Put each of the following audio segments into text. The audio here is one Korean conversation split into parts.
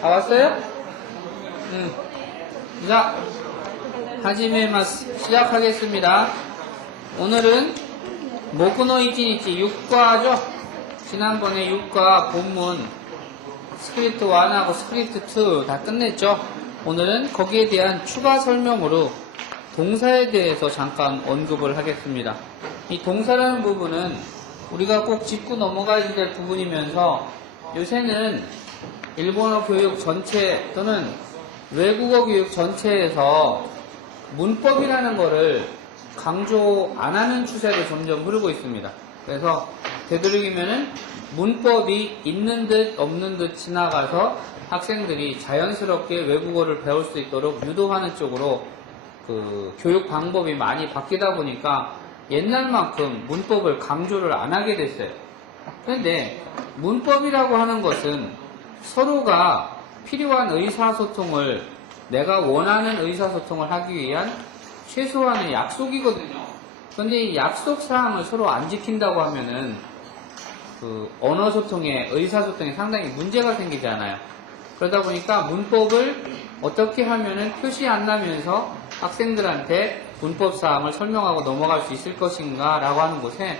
다 왔어요? 응. 자, 하지메마스 시작하겠습니다. 오늘은 모쿠노 이치니치 6과죠? 지난번에 6과 본문 스크립트 1하고 스크립트 2 다 끝냈죠? 오늘은 거기에 대한 추가 설명으로 동사에 대해서 잠깐 언급을 하겠습니다. 이 동사라는 부분은 우리가 꼭 짚고 넘어가야 될 부분이면서 요새는 일본어 교육 전체 또는 외국어 교육 전체에서 문법이라는 거를 강조 안 하는 추세로 점점 흐르고 있습니다. 그래서 되도록이면은 문법이 있는 듯 없는 듯 지나가서 학생들이 자연스럽게 외국어를 배울 수 있도록 유도하는 쪽으로 그 교육 방법이 많이 바뀌다 보니까 옛날만큼 문법을 강조를 안 하게 됐어요. 그런데 문법이라고 하는 것은 서로가 필요한 의사소통을 내가 원하는 의사소통을 하기 위한 최소한의 약속이거든요. 그런데 이 약속사항을 서로 안 지킨다고 하면은 그 언어소통에 의사소통에 상당히 문제가 생기잖아요. 그러다 보니까 문법을 어떻게 하면은 표시 안 나면서 학생들한테 문법사항을 설명하고 넘어갈 수 있을 것인가 라고 하는 곳에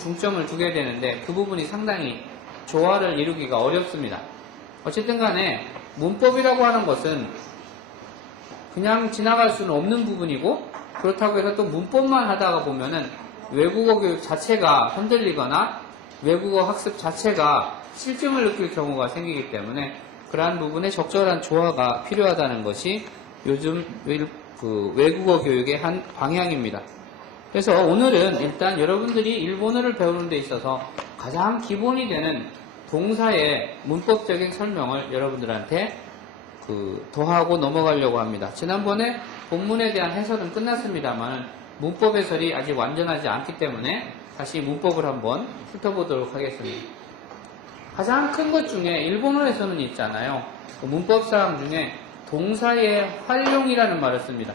중점을 두게 되는데 그 부분이 상당히 조화를 이루기가 어렵습니다. 어쨌든 간에 문법이라고 하는 것은 그냥 지나갈 수는 없는 부분이고 그렇다고 해서 또 문법만 하다가 보면은 외국어 교육 자체가 흔들리거나 외국어 학습 자체가 실증을 느낄 경우가 생기기 때문에 그러한 부분에 적절한 조화가 필요하다는 것이 요즘 그 외국어 교육의 한 방향입니다. 그래서 오늘은 일단 여러분들이 일본어를 배우는 데 있어서 가장 기본이 되는 동사의 문법적인 설명을 여러분들한테 더하고 넘어가려고 합니다. 지난번에 본문에 대한 해설은 끝났습니다만 문법 해설이 아직 완전하지 않기 때문에 다시 문법을 한번 훑어보도록 하겠습니다. 가장 큰 것 중에 일본어에서는 있잖아요. 그 문법사항 중에 동사의 활용이라는 말을 씁니다.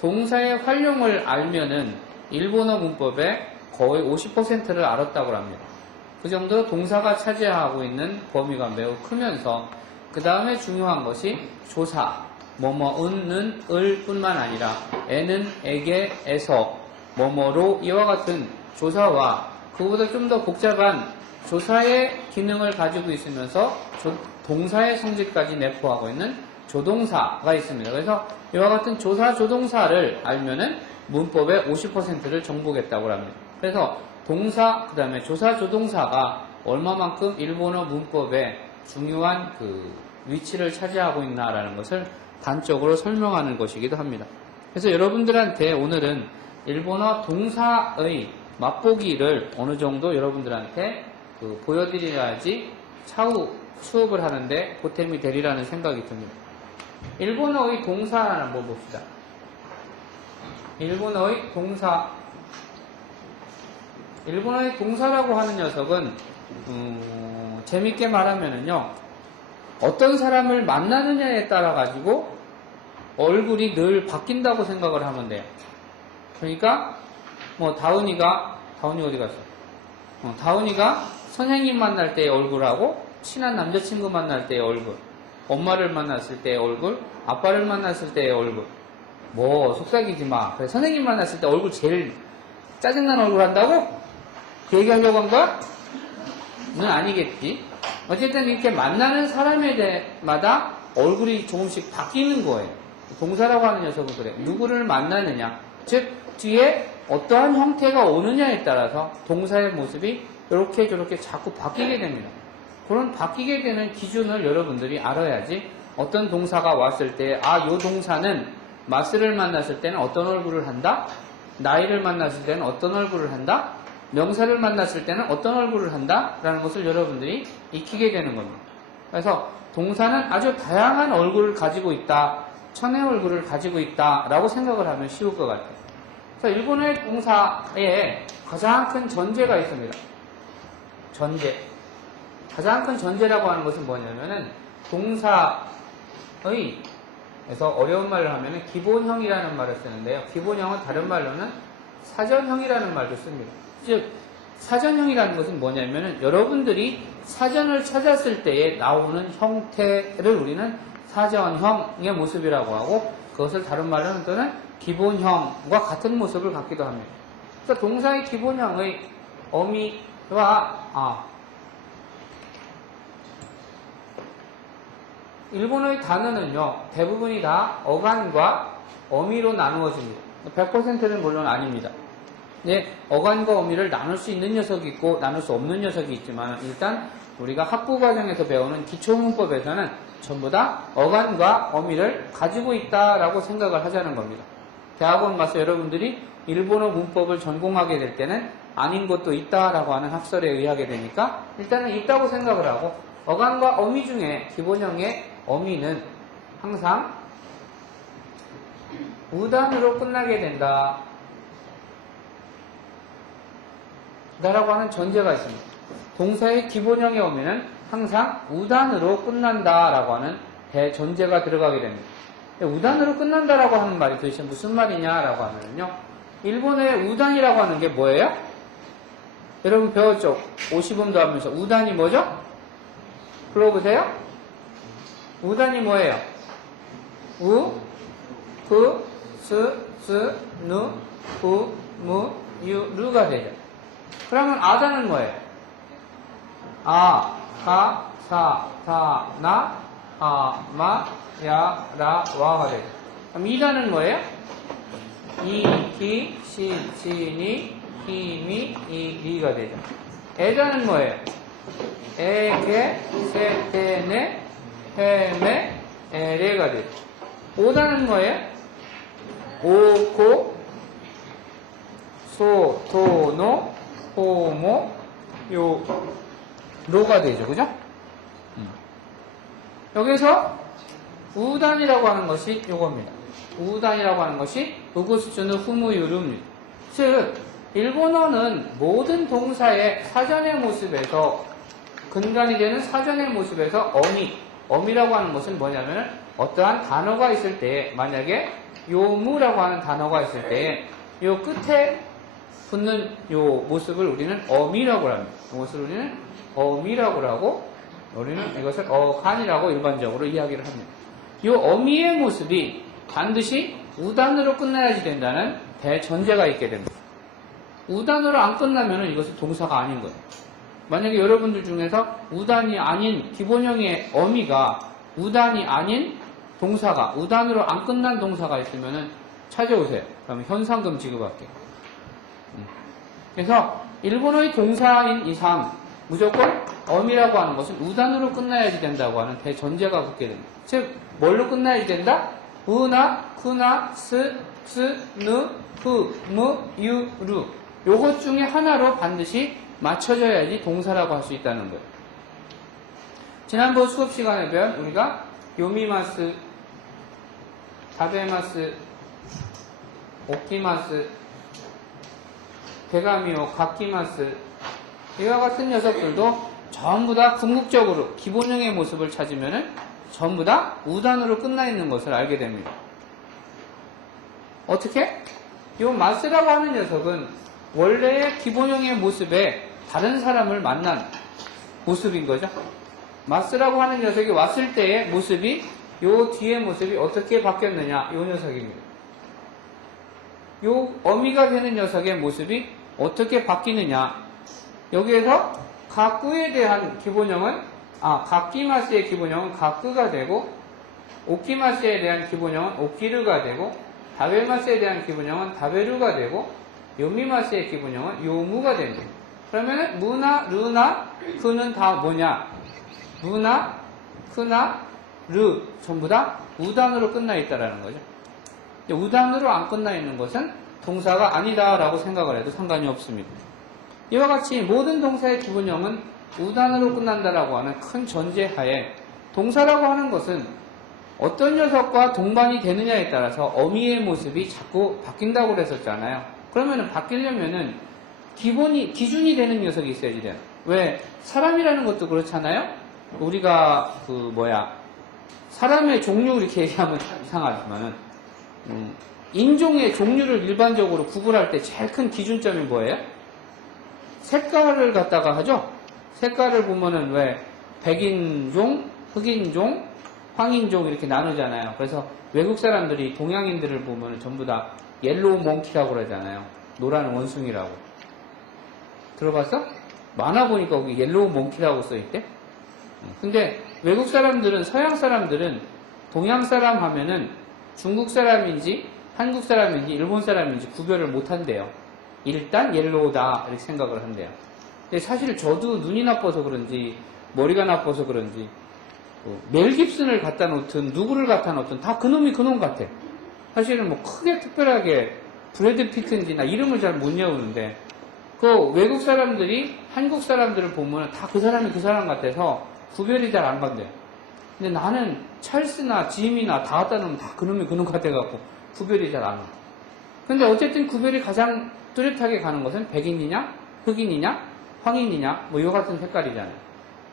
동사의 활용을 알면은 일본어 문법의 거의 50%를 알았다고 합니다. 그 정도로 동사가 차지하고 있는 범위가 매우 크면서 그 다음에 중요한 것이 조사, 뭐뭐은, 을 뿐만 아니라 에는, 에게, 에서, 뭐뭐로 이와 같은 조사와 그보다 좀 더 복잡한 조사의 기능을 가지고 있으면서 동사의 성질까지 내포하고 있는 조동사가 있습니다. 그래서 이와 같은 조사, 조동사를 알면은 문법의 50%를 정복했다고 합니다. 그래서 동사, 그 다음에 조사, 조동사가 얼마만큼 일본어 문법의 중요한 그 위치를 차지하고 있나라는 것을 단적으로 설명하는 것이기도 합니다. 그래서 여러분들한테 오늘은 일본어 동사의 맛보기를 어느 정도 여러분들한테 보여드려야지 차후 수업을 하는데 보탬이 되리라는 생각이 듭니다. 일본어의 동사 한번 봅시다. 일본어의 동사. 일본어의 동사라고 하는 녀석은 재밌게 말하면은요, 어떤 사람을 만나느냐에 따라 가지고 얼굴이 늘 바뀐다고 생각을 하면 돼요. 그러니까 뭐 다운이가 어디 갔어? 다운이가 선생님 만날 때의 얼굴하고 친한 남자친구 만날 때의 얼굴, 엄마를 만났을 때의 얼굴, 아빠를 만났을 때의 얼굴. 뭐 속삭이지 마. 그래, 선생님 만났을 때 얼굴 제일 짜증나는 얼굴 한다고? 그 얘기하려고 한 거야? 는 아니겠지. 어쨌든 이렇게 만나는 사람마다 얼굴이 조금씩 바뀌는 거예요. 동사라고 하는 녀석은 그래. 누구를 만나느냐. 즉 뒤에 어떠한 형태가 오느냐에 따라서 동사의 모습이 이렇게 저렇게 자꾸 바뀌게 됩니다. 그런 바뀌게 되는 기준을 여러분들이 알아야지 어떤 동사가 왔을 때 요 동사는 마스를 만났을 때는 어떤 얼굴을 한다? 나이를 만났을 때는 어떤 얼굴을 한다? 명사를 만났을 때는 어떤 얼굴을 한다? 라는 것을 여러분들이 익히게 되는 겁니다. 그래서 동사는 아주 다양한 얼굴을 가지고 있다. 천의 얼굴을 가지고 있다. 라고 생각을 하면 쉬울 것 같아요. 그래서 일본어의 동사에 가장 큰 전제가 있습니다. 전제. 가장 큰 전제라고 하는 것은 뭐냐면은 동사의 그래서 어려운 말로 하면은 기본형이라는 말을 쓰는데요. 기본형은 다른 말로는 사전형이라는 말도 씁니다. 즉 사전형이라는 것은 뭐냐면은 여러분들이 사전을 찾았을 때에 나오는 형태를 우리는 사전형의 모습이라고 하고 그것을 다른 말로는 또는 기본형과 같은 모습을 갖기도 합니다. 그래서 동사의 기본형의 어미와 일본어의 단어는요 대부분이 다 어간과 어미로 나누어집니다. 100%는 물론 아닙니다. 네, 어간과 어미를 나눌 수 있는 녀석이 있고 나눌 수 없는 녀석이 있지만 일단 우리가 학부 과정에서 배우는 기초문법에서는 전부 다 어간과 어미를 가지고 있다라고 생각을 하자는 겁니다. 대학원 가서 여러분들이 일본어 문법을 전공하게 될 때는 아닌 것도 있다라고 하는 학설에 의하게 되니까 일단은 있다고 생각을 하고 어간과 어미 중에 기본형의 어미는 항상 우단으로 끝나게 된다 라고 하는 전제가 있습니다. 동사의 기본형의 어미는 항상 우단으로 끝난다 라고 하는 대전제가 들어가게 됩니다. 우단으로 끝난다라고 하는 말이 도대체 무슨 말이냐라고 하면요. 일본어의 우단이라고 하는 게 뭐예요? 여러분 배웠죠? 50음도 하면서 우단이 뭐죠? 불러보세요. 우단이 뭐예요? 우, 그, 스, 누, 구, 무, 유, 루가 되죠. 그러면 아다는 뭐예요? 아, 가, 사, 다, 나, 아, 마, 야, 라, 와가 되죠. 그럼 이다는 뭐예요? 이, 기, 시, 지, 니, 히, 미, 이, 리가 되죠. 에다는 뭐예요? 에, 게, 세, 테, 네, 해, 매, 에, 레가 되죠. 오다는 뭐예요? 오, 고, 소, 토, 노, 호, 모, 요, 로가 되죠. 그죠? 여기서 우단이라고 하는 것이 요겁니다. 우단이라고 하는 것이 우구스츠누 후무유루입니다. 즉 일본어는 모든 동사의 사전의 모습에서 근간이 되는 사전의 모습에서 어미라고 하는 것은 뭐냐면 어떠한 단어가 있을 때 만약에 요무라고 하는 단어가 있을 때 요 끝에 붙는 요 모습을 우리는 어미라고 합니다. 이것을 우리는 어미라고 하고 우리는 이것을 어간이라고 일반적으로 이야기를 합니다. 이 어미의 모습이 반드시 우단으로 끝나야지 된다는 대전제가 있게 됩니다. 우단으로 안 끝나면 이것은 동사가 아닌 거예요. 만약에 여러분들 중에서 우단이 아닌 기본형의 어미가 우단이 아닌 동사가 우단으로 안 끝난 동사가 있으면 찾아오세요. 그러면 현상금 지급할게요. 그래서 일본어의 동사인 이상 무조건 어미라고 하는 것은 우단으로 끝나야지 된다고 하는 대전제가 붙게 됩니다. 즉 뭘로 끝나야지 된다? 우나, 쿠나, 스, 누, 후, 무, 유, 루 요것 중에 하나로 반드시 맞춰져야지 동사라고 할 수 있다는 거예요. 지난번 수업 시간에 배운 우리가 요미마스, 다베마스, 오키마스, 베가미오, 가키마스 이와 같은 녀석들도 전부 다 궁극적으로 기본형의 모습을 찾으면 전부 다 우단으로 끝나 있는 것을 알게 됩니다. 어떻게? 이 마스라고 하는 녀석은 원래의 기본형의 모습에 다른 사람을 만난 모습인 거죠. 마스라고 하는 녀석이 왔을 때의 모습이 요 뒤의 모습이 어떻게 바뀌었느냐 요 녀석입니다. 요 어미가 되는 녀석의 모습이 어떻게 바뀌느냐 여기에서 가꾸에 대한 기본형은 가키마스의 기본형은 가꾸가 되고 오키마스에 대한 기본형은 오키르가 되고 다베마스에 대한 기본형은 다베루가 되고 요미마스의 기본형은 요무가 됩니다. 그러면 무나, 르나, 그는 다 뭐냐? 무나, 크나, 르 전부 다 우단으로 끝나 있다라는 거죠. 우단으로 안 끝나 있는 것은 동사가 아니다라고 생각을 해도 상관이 없습니다. 이와 같이 모든 동사의 기본형은 우단으로 끝난다라고 하는 큰 전제하에 동사라고 하는 것은 어떤 녀석과 동반이 되느냐에 따라서 어미의 모습이 자꾸 바뀐다고 그랬었잖아요. 그러면은 바뀌려면은 기준이 되는 녀석이 있어야지 돼요. 왜? 사람이라는 것도 그렇잖아요? 우리가 사람의 종류 이렇게 얘기하면 이상하지만은 인종의 종류를 일반적으로 구분할 때 제일 큰 기준점이 뭐예요? 색깔을 갖다가 하죠. 색깔을 보면은 왜 백인종, 흑인종, 황인종 이렇게 나누잖아요. 그래서 외국 사람들이 동양인들을 보면은 전부 다 옐로우 몽키라고 그러잖아요. 노란 원숭이라고. 들어봤어? 만화 보니까 거기 옐로우 몽키라고 써있대. 근데 외국 사람들은, 서양 사람들은 동양 사람 하면은 중국 사람인지 한국 사람인지 일본 사람인지 구별을 못 한대요. 일단 옐로우다 이렇게 생각을 한대요. 근데 사실 저도 눈이 나빠서 그런지 머리가 나빠서 그런지 멜 깁슨을 갖다 놓든 누구를 갖다 놓든 다 그놈이 그놈 같아. 사실은 뭐 크게 특별하게 브래드 피트인지나 이름을 잘 못 외우는데 그 외국 사람들이 한국 사람들을 보면 다 그 사람이 그 사람 같아서 구별이 잘 안 간대요. 근데 나는 찰스나 짐이나 다 갖다 놓으면 다 그놈이 그놈 같아갖고 구별이 잘 안 가. 근데 어쨌든 구별이 가장 뚜렷하게 가는 것은 백인이냐, 흑인이냐, 황인이냐, 뭐 이와 같은 색깔이잖아요.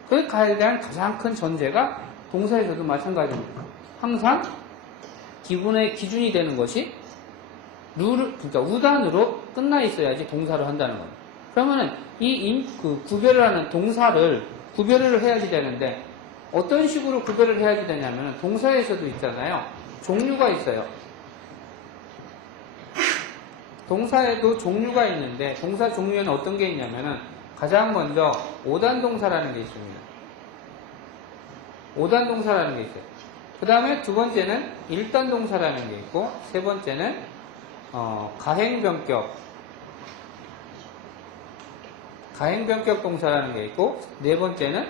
그에 대한 가장 큰 전제가 동사에서도 마찬가지입니다. 항상 기본의 기준이 되는 것이 그러니까 우단으로 끝나 있어야지 동사를 한다는 거예요. 그러면은 구별을 하는 동사를 구별을 해야지 되는데 어떤 식으로 구별을 해야지 되냐면 동사에서도 있잖아요. 종류가 있어요. 동사에도 종류가 있는데 동사 종류에는 어떤 게 있냐면은 가장 먼저 오단동사라는 게 있습니다. 오단동사라는 게 있어요. 그 다음에 두 번째는 일단동사라는 게 있고 세 번째는 가행변격 동사라는 게 있고 네 번째는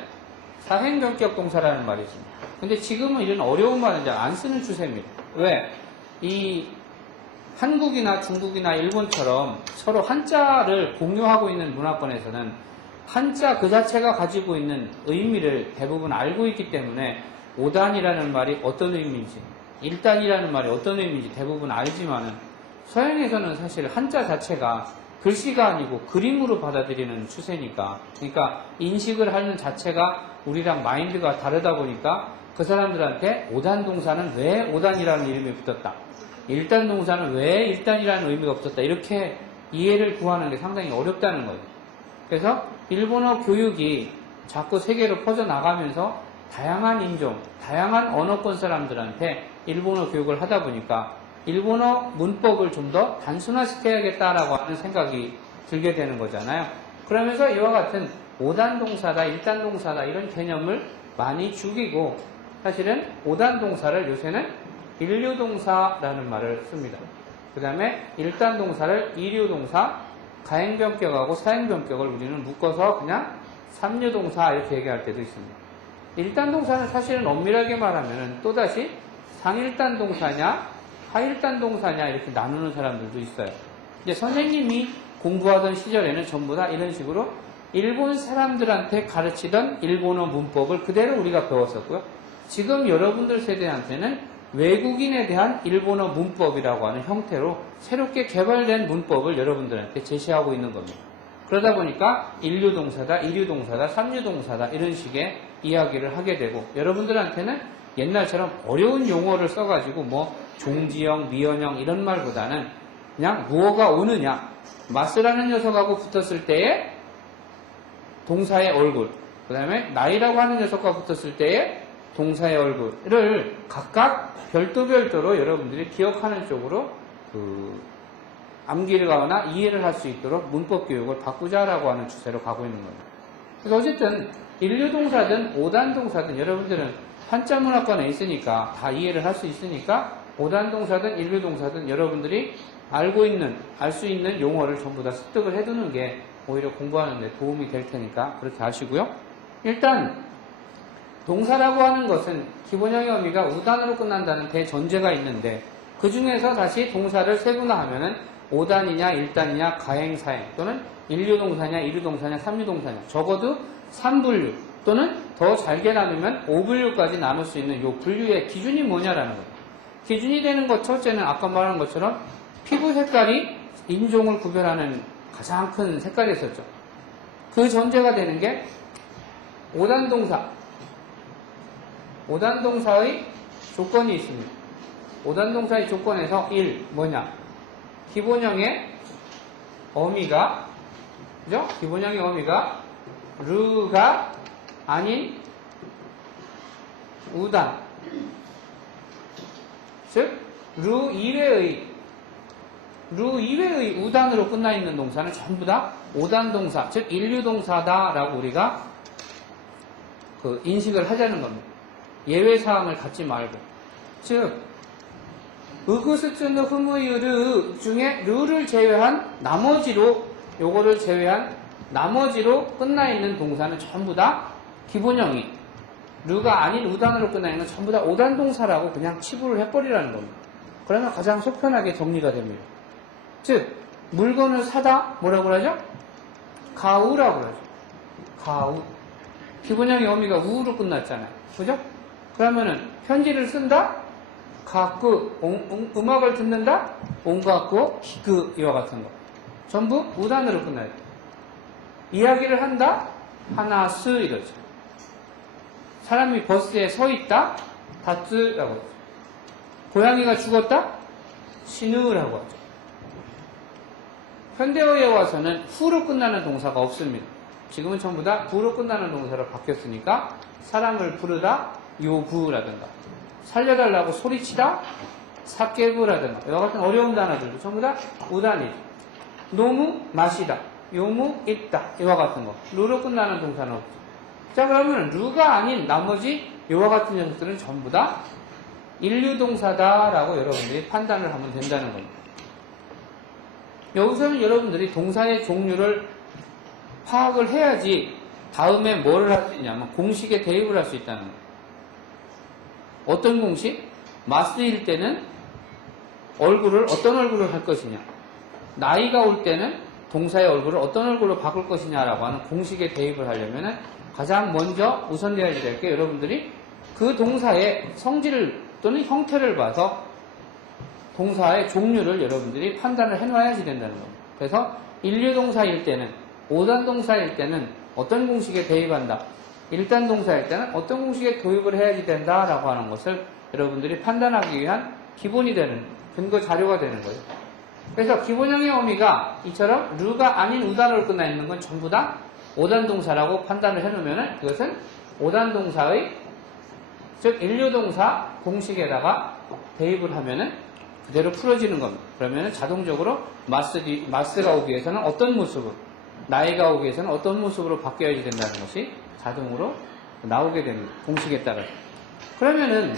사행변격 동사라는 말이 있습니다. 근데 지금은 이런 어려운 말은 잘 안 쓰는 추세입니다. 왜? 이 한국이나 중국이나 일본처럼 서로 한자를 공유하고 있는 문화권에서는 한자 그 자체가 가지고 있는 의미를 대부분 알고 있기 때문에 오단이라는 말이 어떤 의미인지 일단이라는 말이 어떤 의미인지 대부분 알지만은 서양에서는 사실 한자 자체가 글씨가 아니고 그림으로 받아들이는 추세니까 그러니까 인식을 하는 자체가 우리랑 마인드가 다르다 보니까 그 사람들한테 오단동사는 왜 오단이라는 이름이 붙었다 일단동사는 왜 일단이라는 의미가 붙었다 이렇게 이해를 구하는 게 상당히 어렵다는 거예요. 그래서 일본어 교육이 자꾸 세계로 퍼져나가면서 다양한 인종, 다양한 언어권 사람들한테 일본어 교육을 하다 보니까 일본어 문법을 좀 더 단순화시켜야겠다라고 하는 생각이 들게 되는 거잖아요. 그러면서 이와 같은 오단동사다, 일단동사다 이런 개념을 많이 죽이고 사실은 오단동사를 요새는 일류동사라는 말을 씁니다. 그 다음에 일단동사를 이류동사, 가행변격하고 사행변격을 우리는 묶어서 그냥 삼류동사 이렇게 얘기할 때도 있습니다. 일단동사는 사실은 엄밀하게 말하면 또다시 상일단동사냐 하일단동사냐 이렇게 나누는 사람들도 있어요. 이제 선생님이 공부하던 시절에는 전부 다 이런 식으로 일본 사람들한테 가르치던 일본어 문법을 그대로 우리가 배웠었고요. 지금 여러분들 세대한테는 외국인에 대한 일본어 문법이라고 하는 형태로 새롭게 개발된 문법을 여러분들한테 제시하고 있는 겁니다. 그러다 보니까 일류동사다, 이류동사다, 삼류동사다 이런 식의 이야기를 하게 되고 여러분들한테는 옛날처럼 어려운 용어를 써가지고 뭐 종지형, 미연형 이런 말보다는 그냥 무어가 오느냐 마스라는 녀석하고 붙었을 때의 동사의 얼굴 그 다음에 나이라고 하는 녀석과 붙었을 때의 동사의 얼굴을 각각 별도별도로 여러분들이 기억하는 쪽으로 암기를 하거나 이해를 할 수 있도록 문법 교육을 바꾸자라고 하는 추세로 가고 있는 겁니다. 그래서 어쨌든 일류동사든 오단동사든 여러분들은 한자 문화권에 있으니까 다 이해를 할 수 있으니까 오단동사든 일류동사든 여러분들이 알 수 있는 용어를 전부 다 습득을 해두는 게 오히려 공부하는 데 도움이 될 테니까 그렇게 아시고요. 일단 동사라고 하는 것은 기본형의 의미가 우단으로 끝난다는 대전제가 있는데 그 중에서 다시 동사를 세분화하면은 오단이냐 일단이냐 가행사행 또는 일류동사냐 이류동사냐 삼류동사냐 적어도 3분류 또는 더 잘게 나누면 5분류까지 나눌 수 있는 이 분류의 기준이 뭐냐라는 거예요. 기준이 되는 것 첫째는 아까 말한 것처럼 피부 색깔이 인종을 구별하는 가장 큰 색깔이었었죠. 그 전제가 되는 게 오단동사의 조건이 있습니다. 오단동사의 조건에서 1. 뭐냐? 기본형의 어미가 그죠? 기본형의 어미가 르가 아닌 우단. 즉, 르 이외의 우단으로 끝나 있는 동사는 전부 다 오단 동사, 즉 인류 동사다라고 우리가 그 인식을 하자는 겁니다. 예외 사항을 갖지 말고. 즉, 으그스츠는 흐무유르 중에 르를 제외한 나머지로 요거를 제외한 나머지로 끝나 있는 동사는 전부 다 기본형이 르가 아닌 우단으로 끝나 있는 건 전부 다 오단 동사라고 그냥 치부를 해버리라는 겁니다. 그러면 가장 속편하게 정리가 됩니다. 즉, 물건을 사다 뭐라고 하죠? 가우라고 하죠. 가우. 기본형의 어미가 우로 끝났잖아요. 그죠? 그러면은 편지를 쓴다? 가끄. 음악을 듣는다? 온가끄, 기끄 이와 같은 거. 전부 우단으로 끝나요. 이야기를 한다? 하나스 이러죠. 사람이 버스에 서 있다? 다츠라고 하죠. 고양이가 죽었다? 시누라고 하죠. 현대어에 와서는 후로 끝나는 동사가 없습니다. 지금은 전부 다 부로 끝나는 동사로 바뀌었으니까 사람을 부르다 요부라든가 살려달라고 소리치다 사케부라든가 이와 같은 어려운 단어들도 전부 다 우단이죠. 노무 마시다 요무 있다 이와 같은 거 루로 끝나는 동사는 없죠. 자, 그러면 루가 아닌 나머지 이와 같은 녀석들은 전부 다 인류 동사다라고 여러분들이 판단을 하면 된다는 겁니다. 여기서는 여러분들이 동사의 종류를 파악을 해야지 다음에 뭐를 할 수 있냐면 공식에 대입을 할 수 있다는 거예요. 어떤 공식? 마스일 때는 어떤 얼굴을 할 것이냐, 나이가 올 때는 동사의 얼굴을 어떤 얼굴로 바꿀 것이냐라고 하는 공식에 대입을 하려면 가장 먼저 우선되어야 될 게 여러분들이 그 동사의 성질을 또는 형태를 봐서 동사의 종류를 여러분들이 판단을 해놔야지 된다는 겁니다. 그래서 인류 동사일 때는, 오단 동사일 때는 어떤 공식에 대입한다, 일단 동사일 때는 어떤 공식에 도입을 해야지 된다라고 하는 것을 여러분들이 판단하기 위한 기본이 되는, 근거 자료가 되는 거예요. 그래서 기본형의 어미가 이처럼 르가 아닌 우단으로 끝나 있는 건 전부 다 오단 동사라고 판단을 해놓으면 그것은 오단 동사의, 즉 인류 동사 공식에다가 대입을 하면은 그대로 풀어지는 겁니다. 그러면 자동적으로 마스가 오기 위해서는 어떤 모습으로, 나이가 오기 위해서는 어떤 모습으로 바뀌어야지 된다는 것이 자동으로 나오게 됩니다. 공식에 따라. 그러면은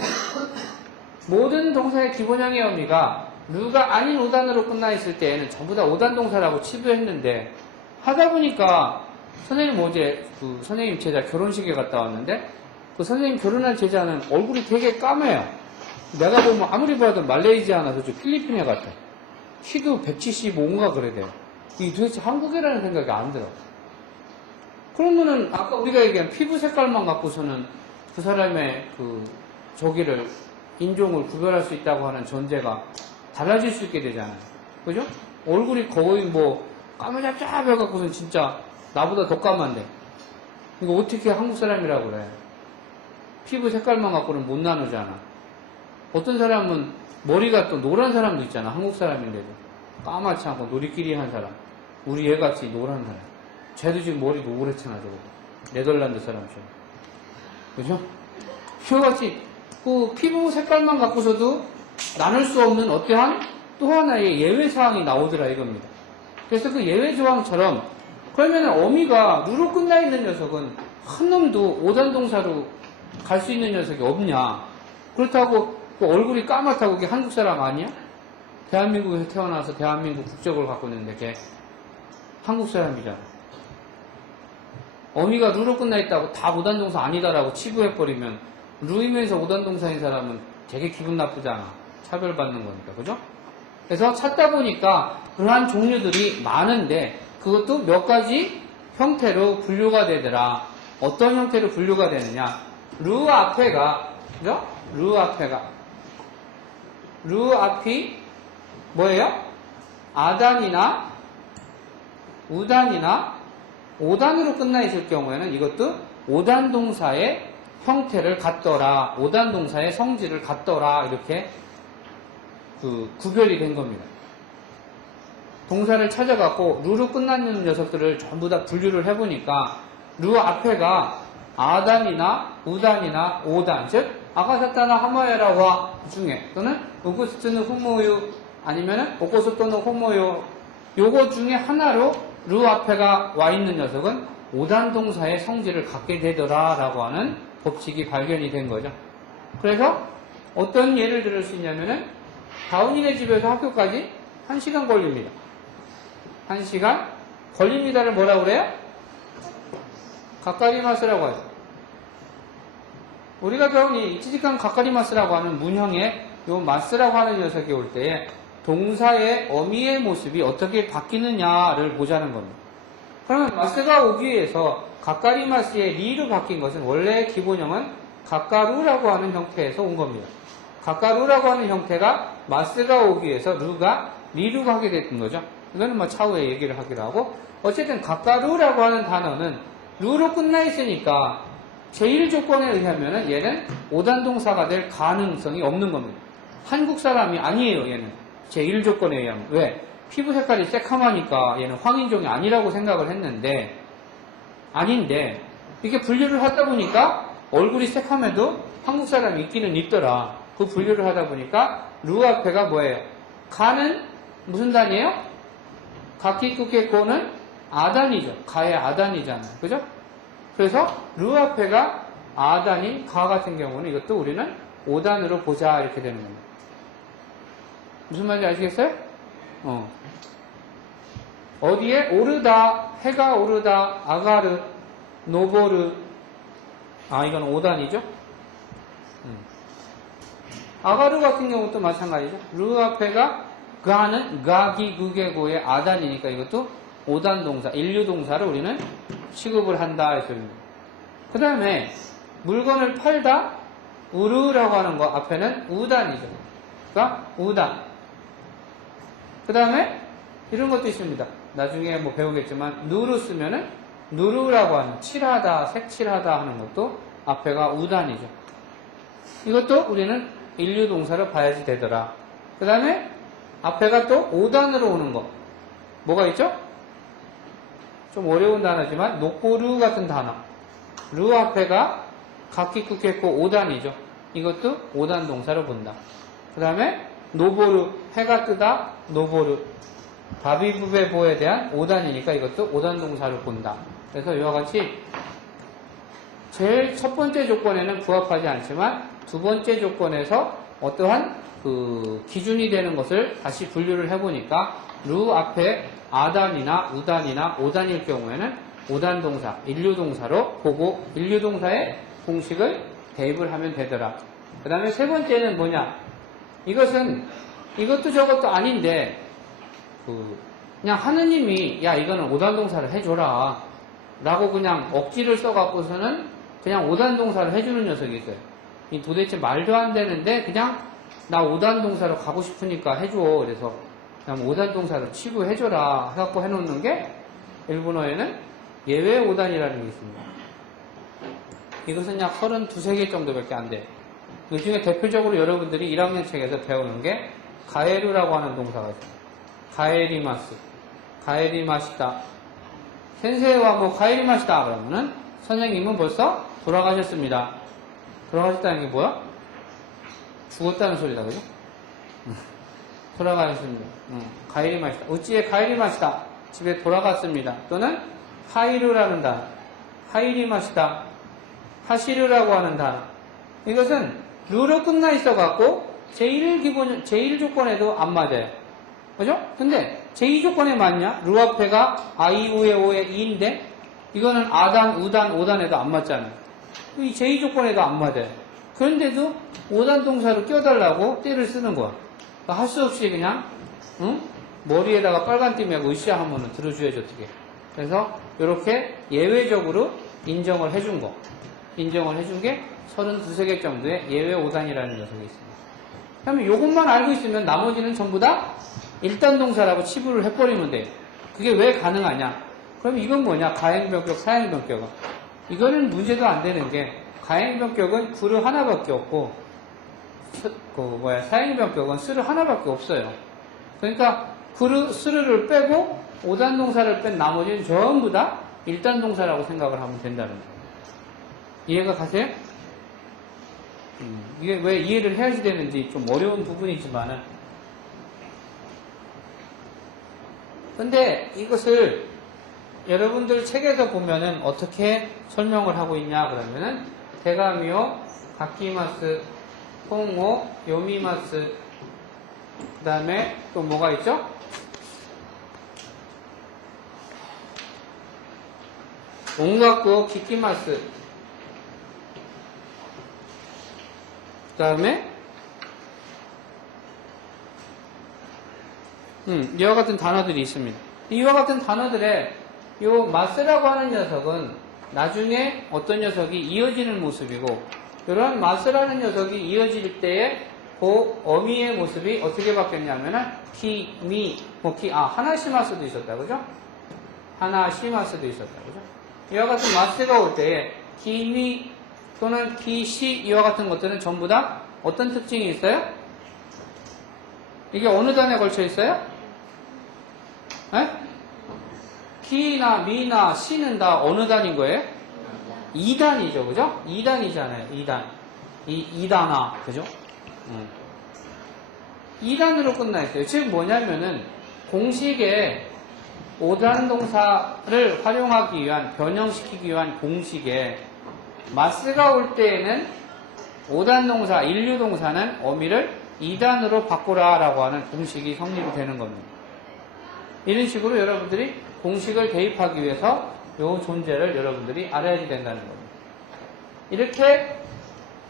모든 동사의 기본형의 의미가 르가 아닌 오단으로 끝나 있을 때에는 전부 다 오단 동사라고 치부했는데, 하다 보니까 선생님 어제 그 선생님 제자 결혼식에 갔다 왔는데 그 선생님 결혼한 제자는 얼굴이 되게 까매요. 내가 보면 아무리 봐도 말레이시아나 저쪽 필리핀에 같아. 키도 175인가 그래 돼요. 이게 도대체 한국이라는 생각이 안 들어. 그러면은 아까 우리가 얘기한 피부 색깔만 갖고서는 그 사람의 그 저기를, 인종을 구별할 수 있다고 하는 전제가 달라질 수 있게 되잖아요. 그죠? 얼굴이 거의 뭐 까매잡잡 해갖고서는 진짜 나보다 더 까만데 이거 어떻게 한국 사람이라고 그래. 피부 색깔만 갖고는 못 나누잖아. 어떤 사람은 머리가 또 노란 사람도 있잖아. 한국 사람인데도 까맣지 않고 노리끼리 한 사람, 우리 얘같이 노란 사람. 쟤도 지금 머리 노랗잖아. 저거 네덜란드 사람처럼. 그죠? 저같이 그 피부 색깔만 갖고서도 나눌 수 없는 어떠한 또 하나의 예외 사항이 나오더라 이겁니다. 그래서 그 예외 조항처럼, 그러면 어미가 루로 끝나 있는 녀석은 한 놈도 오단 동사로 갈 수 있는 녀석이 없냐. 그렇다고 그 얼굴이 까맣다고 그게 한국 사람 아니야? 대한민국에서 태어나서 대한민국 국적을 갖고 있는데 걔 한국 사람이잖아. 어미가 루로 끝나 있다고 다 오단 동사 아니다라고 치부해버리면 루이면서 오단 동사인 사람은 되게 기분 나쁘잖아. 차별받는 거니까. 그죠? 그래서 찾다 보니까 그러한 종류들이 많은데 그것도 몇 가지 형태로 분류가 되더라. 어떤 형태로 분류가 되느냐. 루 앞에가, 그죠? 루 앞이 뭐예요? 아단이나 우단이나 오단으로 끝나 있을 경우에는 이것도 오단 동사의 형태를 갖더라, 오단 동사의 성질을 갖더라, 이렇게 구별이 된 겁니다. 동사를 찾아갖고 루로 끝나는 녀석들을 전부 다 분류를 해보니까 루 앞에가 아단이나 우단이나 오단, 즉 아가사타나 하마에라와 중에 또는 우구스트는 후모유 아니면은 오코스 또는 호모요 요거 중에 하나로 루 앞에가 와 있는 녀석은 오단 동사의 성질을 갖게 되더라 라고 하는 법칙이 발견이 된 거죠. 그래서 어떤 예를 들을 수 있냐면은 다운이네 집에서 학교까지 1시간 걸립니다. 1시간 걸립니다를 뭐라고 그래요? 가까리마스라고 하죠. 우리가 배운 이 이치지칸 가까리마스라고 하는 문형에 요 마스라고 하는 녀석이 올 때에 동사의 어미의 모습이 어떻게 바뀌느냐를 보자는 겁니다. 그러면 마스가 오기 위해서 가까리마스의 리로 바뀐 것은 원래 기본형은 가까루라고 하는 형태에서 온 겁니다. 가까루라고 하는 형태가 마스가 오기 위해서 루가 리로 가게 됐던 거죠. 이거는 뭐 차후에 얘기를 하기로 하고, 어쨌든 가까루라고 하는 단어는 루로 끝나 있으니까 제1 조건에 의하면은 얘는 오단동사가 될 가능성이 없는 겁니다. 한국 사람이 아니에요, 얘는. 제1 조건에 의하면. 왜? 피부 색깔이 새카마니까 얘는 황인종이 아니라고 생각을 했는데, 아닌데, 이렇게 분류를 하다 보니까 얼굴이 새카매도 한국 사람이 있기는 있더라. 그 분류를 하다 보니까 루 앞에가 뭐예요? 가는 무슨 단이에요? 가키쿠케코는 아단이죠. 가의 아단이잖아요. 그죠? 그래서 루 앞에가 아단인 가 같은 경우는 이것도 우리는 5단으로 보자 이렇게 되는 겁니다. 무슨 말인지 아시겠어요? 어디에 오르다, 해가 오르다, 아가르, 노보르. 이건 5단이죠. 아가르 같은 경우도 마찬가지죠. 루 앞에가 가는 가기구개고의 아단이니까 이것도 5단 동사, 인류 동사를 우리는 취급을 한다 이 소리입니다. 그 다음에 물건을 팔다, 우르라고 하는 거 앞에는 우단이죠. 그러니까 우단. 그 다음에 이런 것도 있습니다. 나중에 뭐 배우겠지만 누르 쓰면은 누르라고 하는 칠하다, 색칠하다 하는 것도 앞에가 우단이죠. 이것도 우리는 인류 동사를 봐야지 되더라. 그 다음에 앞에가 또 5단으로 오는 거 뭐가 있죠? 좀 어려운 단어지만 노코루 같은 단어. 루 앞에가 가키쿠케코 5단이죠. 이것도 5단 동사로 본다. 그 다음에 노보르, 해가 뜨다, 노보르. 바비부베보에 대한 5단이니까 이것도 5단 동사로 본다. 그래서 이와 같이 제일 첫 번째 조건에는 부합하지 않지만 두 번째 조건에서 어떠한 그 기준이 되는 것을 다시 분류를 해보니까 루 앞에 아단이나 우단이나 5단일 경우에는 5단 동사, 인류 동사로 보고 인류 동사의 공식을 대입을 하면 되더라. 그 다음에 세 번째는 뭐냐? 이것도 저것도 아닌데 그냥 하느님이 야 이거는 5단 동사를 해줘라 라고 그냥 억지를 써갖고서는 그냥 5단 동사를 해주는 녀석이 있어요. 이 도대체 말도 안 되는데 그냥 나 5단 동사로 가고 싶으니까 해줘. 그래서 그냥 5단 동사로 치부해줘라 해갖고 해놓는 게 일본어에는 예외 5단이라는 게 있습니다. 이것은 약 32개 정도밖에 안 돼. 그 중에 대표적으로 여러분들이 1학년 책에서 배우는 게 가에루라고 하는 동사가 있어요. 가에리마스, 가에리마시다. 센세이와 뭐 가에리마시다 그러면은 선생님은 벌써 돌아가셨습니다. 돌아가셨다는 게 뭐야? 죽었다는 소리다, 그죠? 돌아가셨습니다. 가에리마시다. 우찌에 가에리마시다. 집에 돌아갔습니다. 또는 하이루라는 단어, 하이리마시다, 하시르라고 하는 단어. 이것은 루로 끝나 있어갖고 제1 조건에도 안 맞아요. 그죠? 근데 제2 조건에 맞냐? 루 앞에가 아이우에 오에 이인데 이거는 아단, 우단, 오단에도 안 맞잖아요. 이 제2 조건에도 안 맞아요. 그런데도 5단 동사로 껴달라고 띠를 쓰는 거야. 그러니까 할 수 없이 그냥 머리에다가 빨간 띠 메고 으쌰 하면은 들어줘야지 어떻게. 그래서 이렇게 예외적으로 인정을 해준 거. 인정을 해준 게 32개 정도의 예외 5단이라는 녀석이 있습니다. 그러면 이것만 알고 있으면 나머지는 전부 다 1단 동사라고 치부를 해버리면 돼요. 그게 왜 가능하냐? 그럼 이건 뭐냐? 가행변격, 사행변격은. 이거는 문제도 안 되는 게 가행변격은 구를 하나밖에 없고 사행변격은 쓰를 하나밖에 없어요. 그러니까 스르를 빼고 5단 동사를 뺀 나머지는 전부 다 1단 동사라고 생각을 하면 된다는 거예요. 이해가 가세요? 이게 왜 이해를 해야지 되는지 좀 어려운 부분이지만은, 근데 이것을 여러분들 책에서 보면은 어떻게 설명을 하고 있냐 그러면은 대가미오, 가키마스, 홍오, 요미마스, 그 다음에 또 뭐가 있죠? 온가쿠 키키마스, 그 다음에 이와 같은 단어들이 있습니다. 이와 같은 단어들에 요 마스라고 하는 녀석은 나중에 어떤 녀석이 이어지는 모습이고, 이런 마스라는 녀석이 이어질 때에 그 어미의 모습이 어떻게 바뀌었냐면은 키, 미, 하나시마스도 있었다, 그죠? 하나시마스도 있었다, 그죠? 이와 같은 마스가 올 때에 키, 미 또는 키, 시 이와 같은 것들은 전부 다 어떤 특징이 있어요? 이게 어느 단에 걸쳐 있어요? 에? 키나 미나 시는 다 어느 단인 거예요? 2단이죠, 그죠? 2단이잖아요, 2단. 2단아, 그죠? 2단으로 끝나 있어요. 즉 뭐냐면은 공식에 5단 동사를 활용하기 위한, 변형시키기 위한 공식에 마스가 올 때에는 5단 동사, 인류 동사는 어미를 2단으로 바꾸라 라고 하는 공식이 성립이 되는 겁니다. 이런 식으로 여러분들이 공식을 대입하기 위해서 이 존재를 여러분들이 알아야 된다는 겁니다. 이렇게